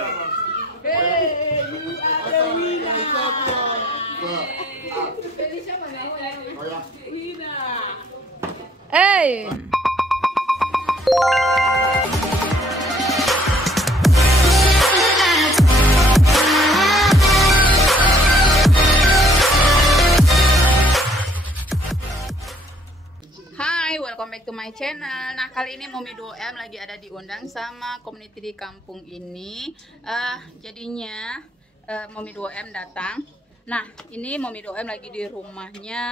Hey, you are the winner. Hey. Hai, welcome back to my channel. Nah, kali ini Mommy 2M lagi ada diundang sama community di kampung ini. Jadinya Mommy 2M datang. Nah, ini Mommy 2M lagi di rumahnya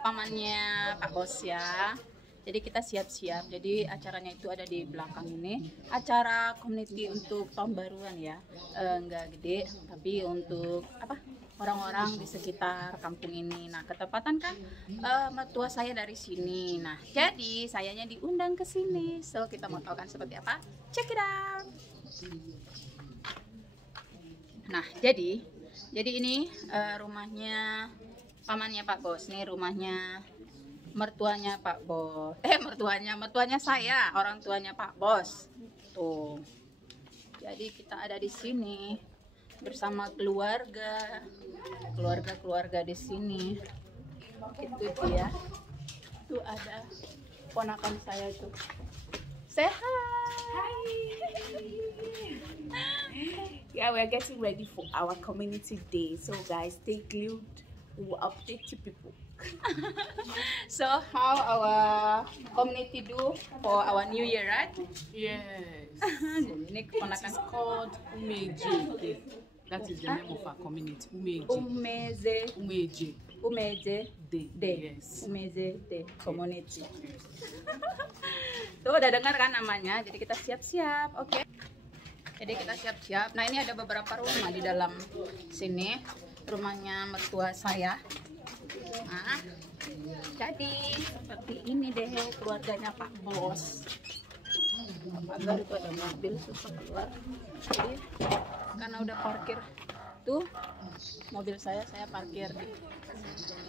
pamannya Pak Bos ya. Jadi kita siap-siap. Jadi acaranya itu ada di belakang ini. Acara community untuk tahun baruan ya. Enggak gede, tapi untuk apa? Orang-orang di sekitar kampung ini. Nah, ketepatan kan mertua saya dari sini. Nah, jadi sayanya diundang ke sini. So, kita mau tahu kan seperti apa? Check it out. Nah, jadi ini rumahnya pamannya Pak Bos. Nih rumahnya mertuanya Pak Bos. Mertuanya saya, orang tuanya Pak Bos. Tuh. Jadi kita ada di sini bersama keluarga di sini. Itu dia. Tuh ada ponakan saya tuh. Say hi. Yeah, we're getting ready for our community day. So guys, stay glued. We will update you people. So how our community do for our New Year, right? Yes. Jadi ini keponakan It's called Umeje. That is the name of our community. Umeje. Umeje Day. Yes. Umeje Day Community. Tuh udah dengar kan namanya, jadi kita siap-siap, oke? Jadi kita siap-siap. Nah, ini ada beberapa rumah di dalam sini, rumahnya mertua saya. Nah, jadi seperti ini deh keluarganya Pak Bos. Agar itu ada mobil susah keluar. Jadi karena udah parkir tuh mobil saya parkir di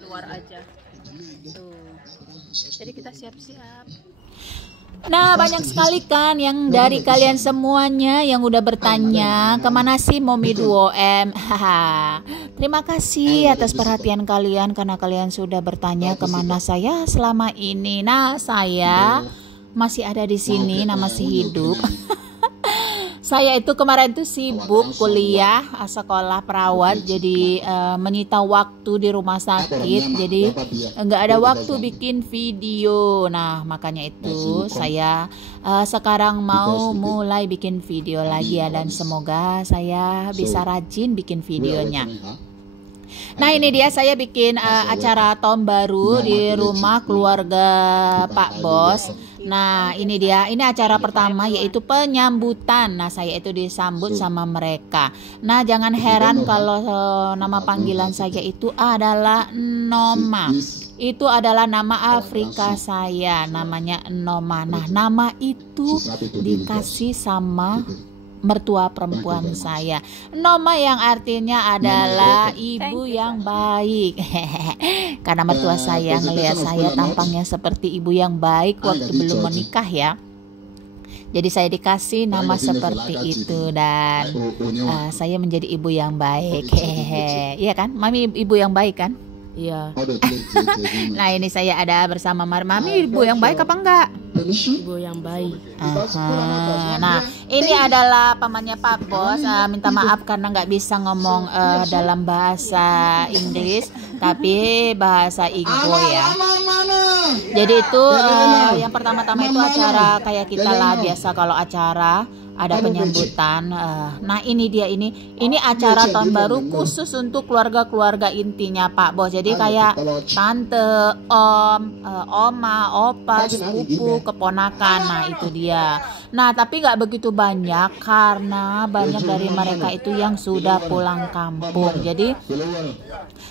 luar aja. Tuh. Jadi kita siap-siap. Nah, banyak sekali kan yang dari kalian semuanya yang udah bertanya kemana sih Mommy 2M. Terima kasih atas perhatian kalian karena kalian sudah bertanya kemana saya selama ini. Nah, saya masih ada di sini, masih hidup. Saya itu kemarin tuh sibuk kuliah, sekolah perawat, jadi menyita waktu di rumah sakit, jadi nggak ada waktu bikin video. Nah, makanya itu saya sekarang mau mulai bikin video lagi ya, dan semoga saya bisa rajin bikin videonya. Nah, ini dia saya bikin acara tahun baru di rumah keluarga Pak Bos. Nah, ini dia, ini acara pertama yaitu penyambutan. Nah, saya itu disambut sama mereka. Nah, jangan heran kalau nama panggilan saya itu adalah Noma. Itu adalah nama Afrika saya, namanya Noma. Nah, nama itu dikasih sama mertua perempuan saya, Noma, yang artinya adalah ibu yang baik. Karena mertua saya ngelihat saya tampangnya seperti ibu yang baik waktu belum menikah ya. Jadi saya dikasih nama seperti itu, dan saya menjadi ibu yang baik. Iya kan, Mami ibu yang baik kan? Iya. Nah, ini saya ada bersama Mami, ibu yang baik apa enggak? Ibu yang baik. Nah, ini adalah pamannya Pak Bos. Minta maaf karena nggak bisa ngomong dalam bahasa Inggris, tapi bahasa Igbo ya. Jadi itu yang pertama-tama itu acara kayak kita lah biasa kalau acara ada penyambutan. Nah, ini dia, ini acara tahun baru khusus untuk keluarga-keluarga intinya Pak Bos. Jadi kayak tante, om, oma, opa, sepupu, keponakan. Nah, itu dia. Nah, tapi nggak begitu banyak karena banyak dari mereka itu yang sudah pulang kampung. Jadi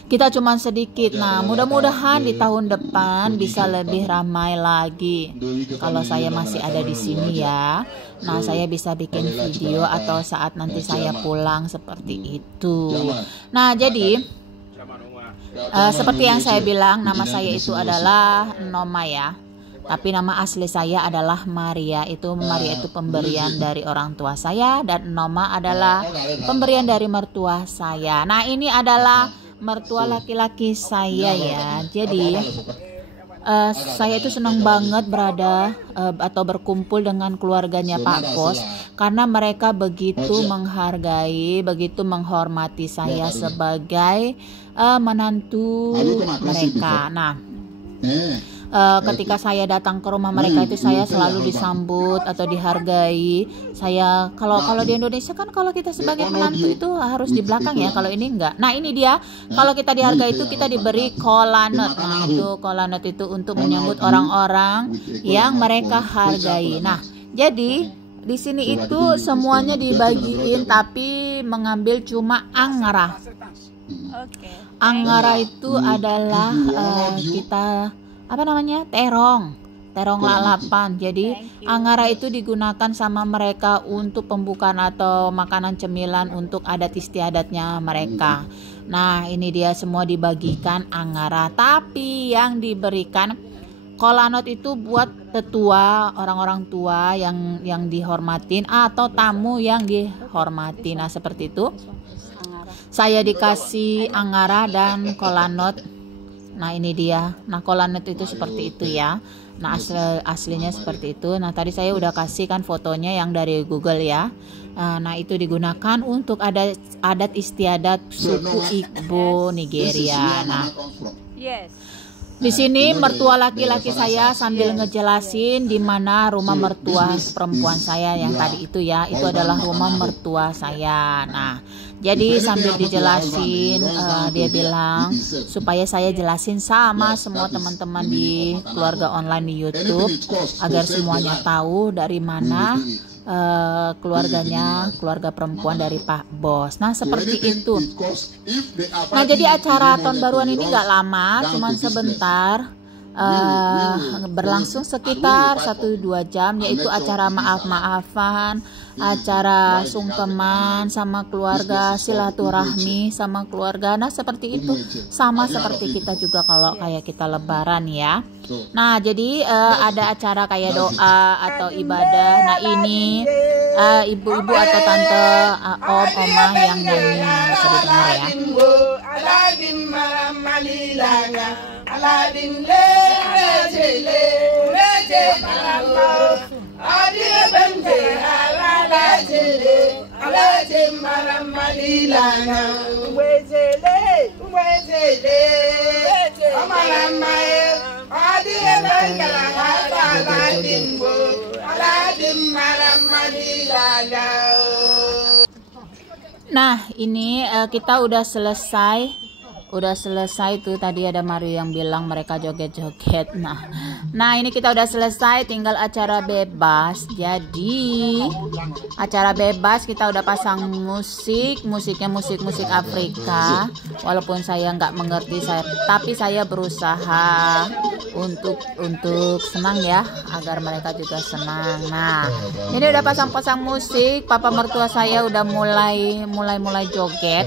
kita cuma sedikit. Nah, mudah-mudahan di tahun depan bisa lebih ramai lagi. Kalau saya masih ada di sini ya. Nah, saya bisa bikin video atau saat nanti saya pulang seperti itu. Nah, jadi seperti yang saya bilang, nama saya itu adalah Noma ya. Tapi nama asli saya adalah Maria. Maria itu pemberian dari orang tua saya, dan Noma adalah pemberian dari mertua saya. Nah, ini adalah mertua laki-laki saya ya. Jadi saya itu senang banget berada atau berkumpul dengan keluarganya Pak Bos, karena mereka begitu menghargai, begitu menghormati saya sebagai menantu mereka. Nah, ketika saya datang ke rumah mereka itu saya selalu disambut atau dihargai. Saya kalau di Indonesia kan kalau kita sebagai menantu itu harus di belakang ya, kalau ini enggak. Nah, ini dia, kalau kita dihargai itu kita diberi kolanut. Nah, itu kolanut itu untuk menyambut orang-orang yang mereka hargai. Nah, jadi di sini itu semuanya dibagiin, tapi mengambil cuma Anggara. Anggara itu adalah kita apa namanya, terong lalapan. Jadi Anggara itu digunakan sama mereka untuk pembukaan atau makanan cemilan untuk adat istiadatnya mereka. Nah, ini dia semua dibagikan Anggara, tapi yang diberikan kolanot itu buat tetua, orang-orang tua yang dihormatin atau tamu yang dihormati. Nah, seperti itu. Saya dikasih Anggara dan kolanot. Nah, ini dia. Nah, kolanut itu seperti itu ya. Nah, aslinya seperti itu. Nah, tadi saya udah kasih kan fotonya yang dari Google ya. Nah, itu digunakan untuk adat istiadat suku Igbo Nigeria. Nah, di sini mertua laki-laki saya sambil ngejelasin di mana rumah mertua perempuan saya yang tadi itu ya. Itu adalah rumah mertua saya. Nah, jadi sambil dijelasin, dia bilang supaya saya jelasin sama semua teman-teman di keluarga online di YouTube agar semuanya tahu dari mana keluarga perempuan dari Pak Bos. Nah, seperti itu. Nah, jadi acara tahun baruan ini nggak lama, cuman sebentar, berlangsung sekitar 1-2 jam, yaitu acara maaf-maafan, acara sungkeman sama keluarga, silaturahmi sama keluarga. Nah, seperti itu, sama seperti kita juga kalau kayak kita lebaran ya. Nah, jadi ada acara kayak doa atau ibadah. Nah, ini ibu-ibu atau tante, om, omah yang nyanyi, bisa didengar ya. Nah, ini kita udah selesai tuh. Tadi ada Mario yang bilang mereka joget-joget. Nah, ini kita udah selesai, tinggal acara bebas. Jadi acara bebas kita udah pasang musiknya musik Afrika. Walaupun saya nggak mengerti, tapi saya berusaha untuk senang ya, agar mereka juga senang. Nah, ini udah pasang musik. Papa mertua saya udah mulai joget.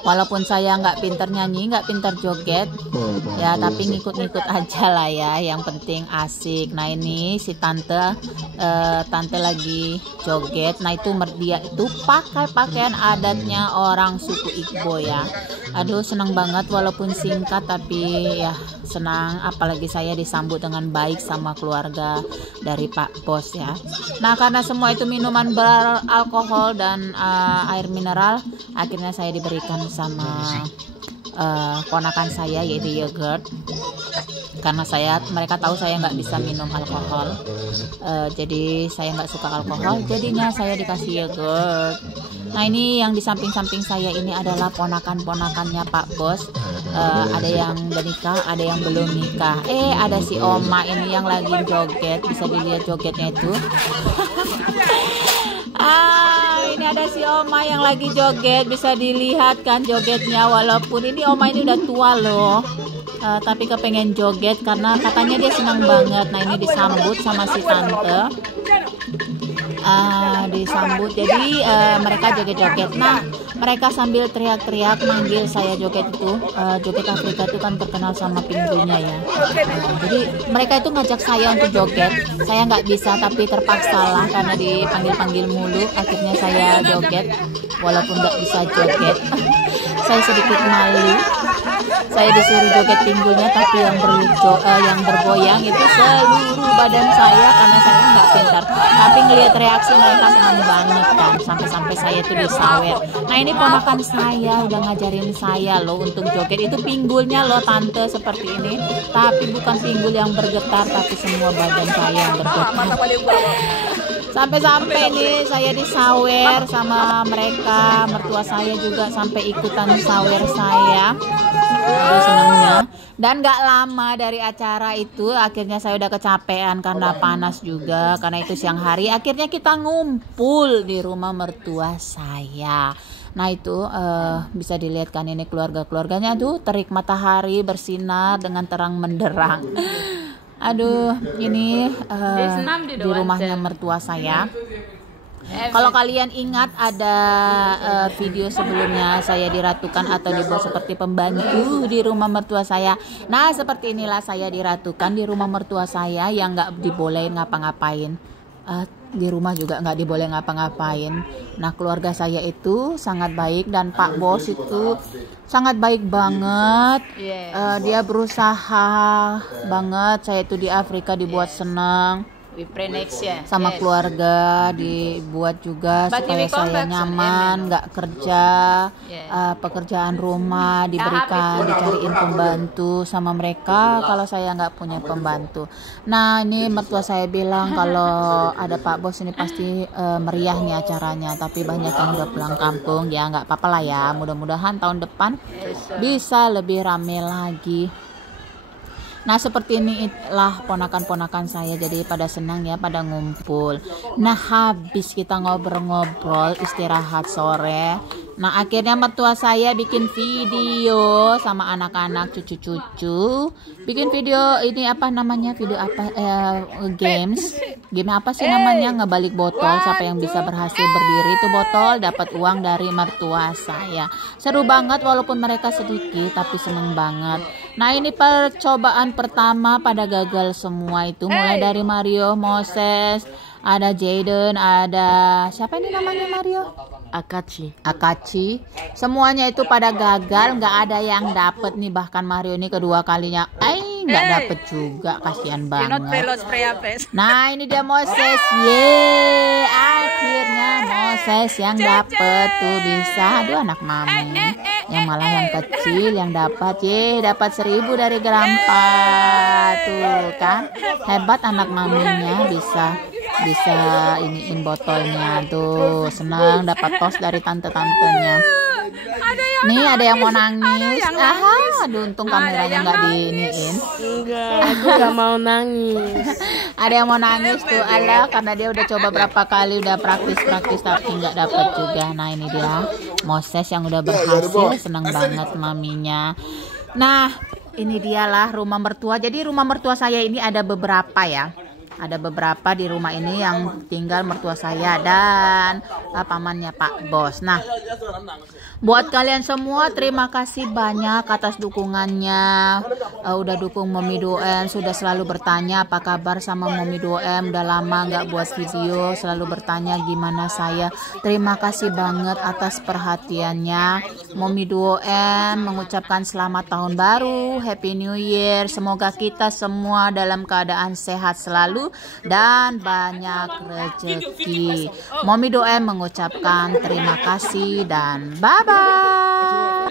Walaupun saya nggak pinter nyanyi, nggak pinter joget ya, tapi ngikut-ngikut aja lah ya, yang penting asik. Nah, ini si tante lagi joget. Nah, itu dia itu pakai pakaian adatnya orang suku Igbo ya. Aduh, senang banget, walaupun singkat tapi ya senang, apalagi saya disambut dengan baik sama keluarga dari Pak Bos ya. Nah, karena semua itu minuman beralkohol dan air mineral, akhirnya saya diberikan sama ponakan saya, yaitu yogurt, karena mereka tahu saya nggak bisa minum alkohol. Jadi saya nggak suka alkohol, jadinya saya dikasih yogurt. Nah, ini yang di samping-samping saya ini adalah ponakan-ponakannya Pak Bos. Ada yang udah nikah, ada yang belum nikah. Ada si Oma ini yang lagi joget, bisa dilihat jogetnya itu. Ini ada si Oma yang lagi joget, bisa dilihat kan jogetnya. Walaupun ini Oma ini udah tua loh, tapi kepengen joget karena katanya dia senang banget. Nah, ini disambut sama si tante. disambut. Jadi mereka joget-joget. Nah, mereka sambil teriak-teriak manggil saya joget itu. Joget Afrika itu kan terkenal sama pinggulnya ya. Jadi mereka itu ngajak saya untuk joget. Saya nggak bisa, tapi terpaksa lah karena dipanggil-panggil mulu. Akhirnya saya joget, walaupun nggak bisa joget. Saya sedikit malu. Saya disuruh joget pinggulnya, tapi yang bergoyang itu seluruh badan saya karena saya nggak pintar. Tapi ngelihat reaksi mereka senang banget kan, sampai-sampai saya itu disawer. Nah, ini ponakan saya udah ngajarin saya loh untuk joget. Itu pinggulnya loh tante seperti ini, tapi bukan pinggul yang bergetar, tapi semua badan saya yang bergetar. Sampai-sampai nih saya disawer sama mereka, mertua saya juga sampai ikutan sawer saya. Senangnya. Dan gak lama dari acara itu akhirnya saya udah kecapean karena panas juga, karena itu siang hari. Akhirnya kita ngumpul di rumah mertua saya. Nah itu bisa dilihat kan, ini keluarga-keluarganya tuh terik matahari bersinar dengan terang menderang. Aduh, ini di rumahnya mertua saya. Kalau kalian ingat ada video sebelumnya saya diratukan atau dibawa seperti pembantu di rumah mertua saya. Nah, seperti inilah saya diratukan di rumah mertua saya yang nggak dibolehin ngapa-ngapain. Di rumah juga nggak diboleh ngapa-ngapain. Nah, keluarga saya itu sangat baik dan Pak Bos itu sangat baik banget. Dia berusaha banget saya itu di Afrika dibuat senang. We pray next year. Sama keluarga dibuat juga supaya saya nyaman, nggak kerja, pekerjaan rumah diberikan, dicariin pembantu sama mereka kalau saya nggak punya pembantu. Nah, ini mertua saya bilang kalau ada Pak Bos ini pasti meriah nih acaranya, tapi banyak yang udah pulang kampung. Ya nggak apa-apa lah ya, mudah-mudahan tahun depan bisa lebih rame lagi. Nah, seperti inilah ponakan-ponakan saya, jadi pada senang ya, pada ngumpul. Nah, habis kita ngobrol-ngobrol istirahat sore. Nah, akhirnya mertua saya bikin video sama anak-anak, cucu-cucu. Bikin video ini apa namanya? Video apa? Games. Game apa sih namanya? Ngebalik botol. Siapa yang bisa berhasil berdiri itu botol dapat uang dari mertua saya. Seru banget walaupun mereka sedikit, tapi seneng banget. Nah, ini percobaan pertama pada gagal semua itu, mulai dari Mario, Moses, ada Jaden, ada siapa ini namanya Mario? Akachi. Semuanya itu pada gagal, nggak ada yang dapet nih, bahkan Mario ini kedua kalinya nggak dapet juga, kasihan banget. Nah, ini dia Moses. Akhirnya Moses yang dapet tuh, bisa. Aduh, anak mami yang malah yang kecil yang dapat dapat 1000 dari Grandpa tuh kan, hebat anak maminya, bisa iniin botolnya tuh, senang dapat tos dari tante-tantenya. Nih ada yang mau nangis. Aduh, untung kameranya nggak diiniin. Enggak, aku nggak mau nangis. Ada yang mau nangis tuh, Allah, karena dia udah coba berapa kali, udah praktis tapi nggak dapet juga. Nah, ini dia Moses yang udah berhasil, senang banget maminya. Nah, ini dialah rumah mertua. Jadi rumah mertua saya ini ada beberapa ya. Ada beberapa di rumah ini yang tinggal mertua saya dan pamannya Pak Bos. Nah, buat kalian semua terima kasih banyak atas dukungannya. Udah dukung Mommy Doem, sudah selalu bertanya apa kabar sama Mommy Doem. Udah lama nggak buat video, selalu bertanya gimana saya. Terima kasih banget atas perhatiannya. Mommy Doem mengucapkan selamat tahun baru, Happy New Year. Semoga kita semua dalam keadaan sehat selalu dan banyak rezeki. Mommy Doem mengucapkan terima kasih dan bye-bye.